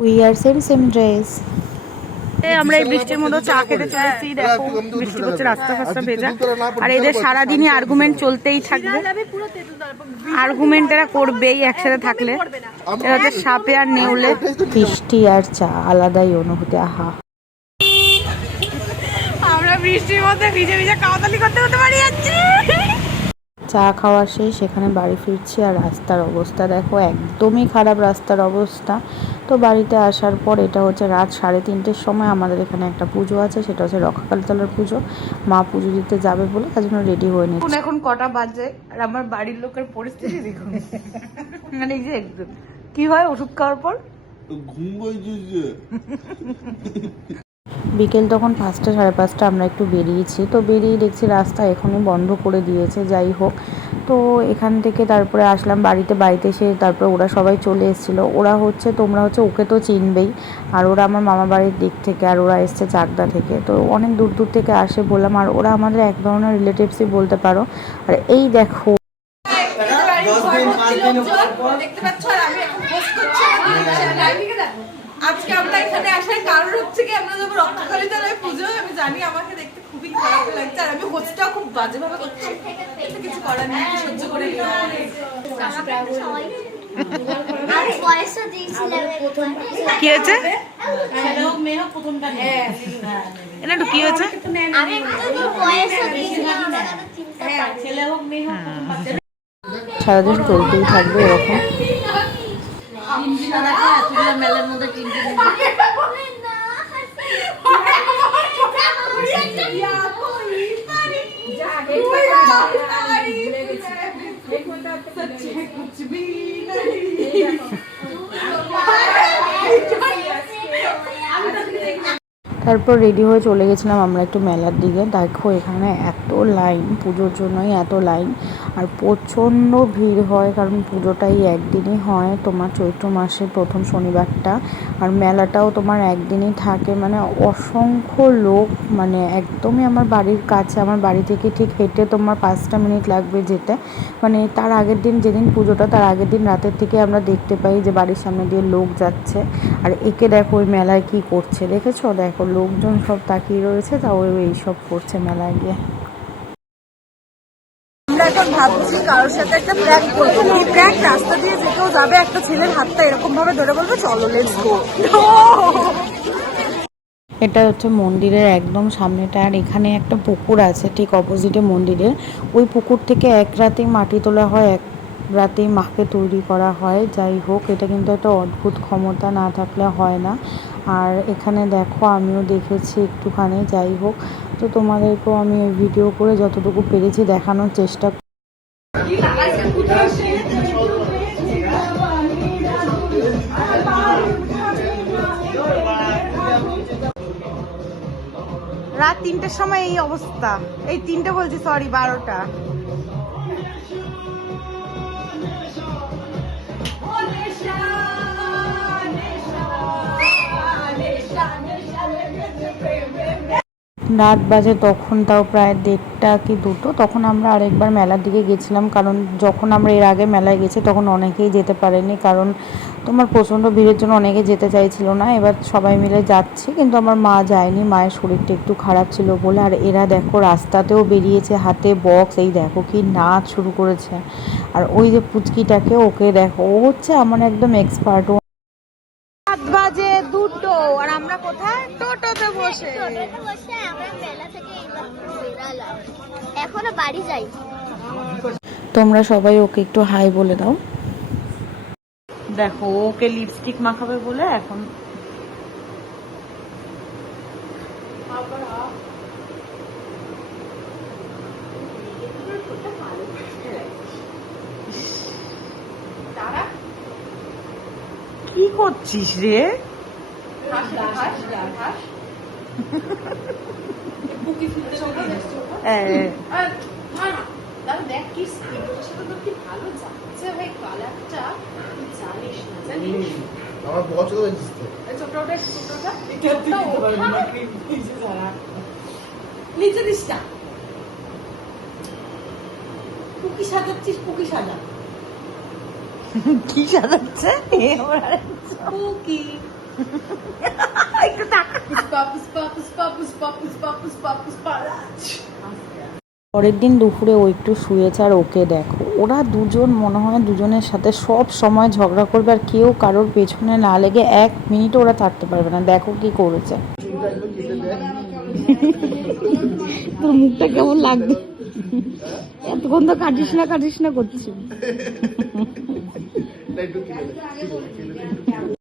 We are same dress. আমরা এই বৃষ্টির মধ্যে চা খেতে চলেছি। দেখো বৃষ্টি পড়ছে, রাস্তা ফাস্তা ভেজা, আর এদের সারাদিনই আর্গুমেন্ট চলতেই থাকবে। আর্গুমেন্ট এরা করবেই একসাথে থাকলে। এরা হচ্ছে সাপে আর নেউলে। বৃষ্টি আর চা আলাদাই অনুভূতি। আহা, আমরা বৃষ্টির মধ্যে ভিজে ভিজে কাওয়াতালি করতে করতে বাড়ি যাচ্ছি। চা খাওয়া শেষ, সেখানে বাড়ি ফিরছি। আর রাস্তার অবস্থা দেখো, একদমই খারাপ রাস্তার অবস্থা। তো বাড়িতে আসার পর এটা হচ্ছে রাত 3:30-র সময়। আমাদের এখানে একটা পুজো আছে, সেটা হচ্ছে রক্ষাকালীতলার পুজো। মা পুজো দিতে যাবে বলে তার জন্য রেডি হয়ে নিচ্ছে। এখন কটা বাজে আর আমার বাড়ির লোকের পরিস্থিতি দেখুন। মানে এই যে একদম কি হয় ওষুধ খাওয়ার পর ঘুম পাইছে। বিকেল তখন 5টা 5:30 আমরা একটু বেরিয়েছি। তো বেরিয়ে দেখছি রাস্তা এখনই বন্ধ করে দিয়েছে। যাই হোক, তো এখান থেকে তারপরে আসলাম বাড়িতে এসে তারপরে ওরা সবাই চলে এসেছিলো। ওরা হচ্ছে, তোমরা হচ্ছে ওকে তো চিনবেই, আর ওরা আমার মামা বাড়ির দিক থেকে, আর ওরা এসছে চাকদা থেকে। তো অনেক দূর দূর থেকে আসে বললাম, আর ওরা আমাদের এক ধরনের রিলেটিভসই বলতে পারো। আর এই দেখো আজকে আমরা এখানে আসার কারণ হচ্ছে কি, আমরা যখন রক্ষাকালীতলায় পুজো, আমি জানি আমাকে দেখতে খুবই খারাপ লাগছে, আর আমি হোস্টটা খুব বাজেভাবে করছি, কিছু করার নেই, সহ্য করে কি হয়েছে? এটা একটু কি হয়েছে? সারাদিন চলতেই থাকবে এরকম। মেলার মধ্যে তারপর রেডি হয়ে চলে গেছিলাম আমরা একটু মেলার দিকে। দেখো এখানে এত লাইন, পুজোর জন্যই এত লাইন, আর প্রচণ্ড ভিড় হয়, কারণ পুজোটাই একদিনই হয়, তোমার চৈত্র মাসের প্রথম শনিবারটা, আর মেলাটাও তোমার একদিনই থাকে। মানে অসংখ্য লোক, মানে একদমই আমার বাড়ির কাছে, আমার বাড়ি থেকে ঠিক হেঁটে তোমার 5টা মিনিট লাগবে যেতে। মানে তার আগের দিন, যেদিন পুজোটা তার আগের দিন রাতের থেকে আমরা দেখতে পাই যে বাড়ির সামনে দিয়ে লোক যাচ্ছে। আর একে দেখো ওই মেলায় কি করছে, দেখেছো? দেখো লোকজন সব তাকিয়ে রয়েছে, তা ওই এইসব করছে মেলায় গিয়ে। আমরা এখন ভাবছি কারোর সাথে একটা প্র্যাঙ্ক করবো। এই প্র্যাঙ্ক রাস্তা দিয়ে যে কেউ যাবে, একটা ছেলের হাতটা এরকম ভাবে ধরে বলবে চলো লেটস গো। এটা হচ্ছে মন্দিরের একদম সামনেটা, আর এখানে একটা পুকুর আছে ঠিক অপোজিটে মন্দিরের। ওই পুকুর থেকে এক রাতেই মাটি তোলা হয়, এক রাতেই মাকে তৈরি করা হয়। যাই হোক, এটা কিন্তু একটা অদ্ভুত ক্ষমতা, না থাকলে হয় না। আর এখানে দেখো আমিও দেখেছি একটুখানি। যাই হোক, তো তোমাদেরকেও আমি ভিডিও করে যতটুকু পেরেছি দেখানোর চেষ্টা। রাত 3টের সময় এই অবস্থা, এই 3টে বলছি, সরি 12টা। রাত বাজে তখন, তাও প্রায় 1:30 কি 2টো। তখন আমরা আরেকবার মেলার দিকে গেছিলাম, কারণ যখন আমরা এর আগে মেলায় গেছি তখন অনেকেই যেতে পারেনি, কারণ তোমার প্রচণ্ড ভিড়ের জন্য অনেকে যেতে চাইছিল না। এবার সবাই মিলে যাচ্ছি, কিন্তু আমার মা যায়নি, মায়ের শরীরটা একটু খারাপ ছিল বলে। আর এরা দেখো রাস্তাতেও বেরিয়েছে, হাতে বক্স, এই দেখো কি নাচ শুরু করেছে। আর ওই যে পুচকিটাকে, ওকে দেখো, ও হচ্ছে আমার একদম এক্সপার্ট। রাত বাজে 2টো, আর আমরা কোথায়? টোটোতে বসে। আমরা মেলা থেকে বেরালাম, এখনো বাড়ি যাই। তোমরা সবাই ওকে একটু হাই বলে দাও। দেখো ওকে লিপস্টিক মাখাবে বলে এখন কি করছিস রে? দেখ কি ভালো যাচ্ছে ভাই, কালারটা জানিস না, জানিস আমার পছন্দ হয়েছে। নিচে দিসটা পুকি সাজাচ্ছিস, পুকি সাজা। কি সাজাচ্ছে কুকি একটু টাকা। পুষ্পা পুষ্পা পুষ্পা পুষ্পা পুষ্পা পুষ্পা পুষ্পা রাজ। পরের দিন দুপুরে ও একটু শুয়েছে আর ওকে দেখো, ওরা দুজন মনে হয় দুজনের সাথে সব সময় ঝগড়া করবে আর কেউ কারোর পেছনে না লেগে 1 মিনিটও ওরা থাকতে পারবে না। দেখো কি করেছে। তোর মুখটা কেমন লাগবে? এতক্ষণ তো কাটিস না করছি।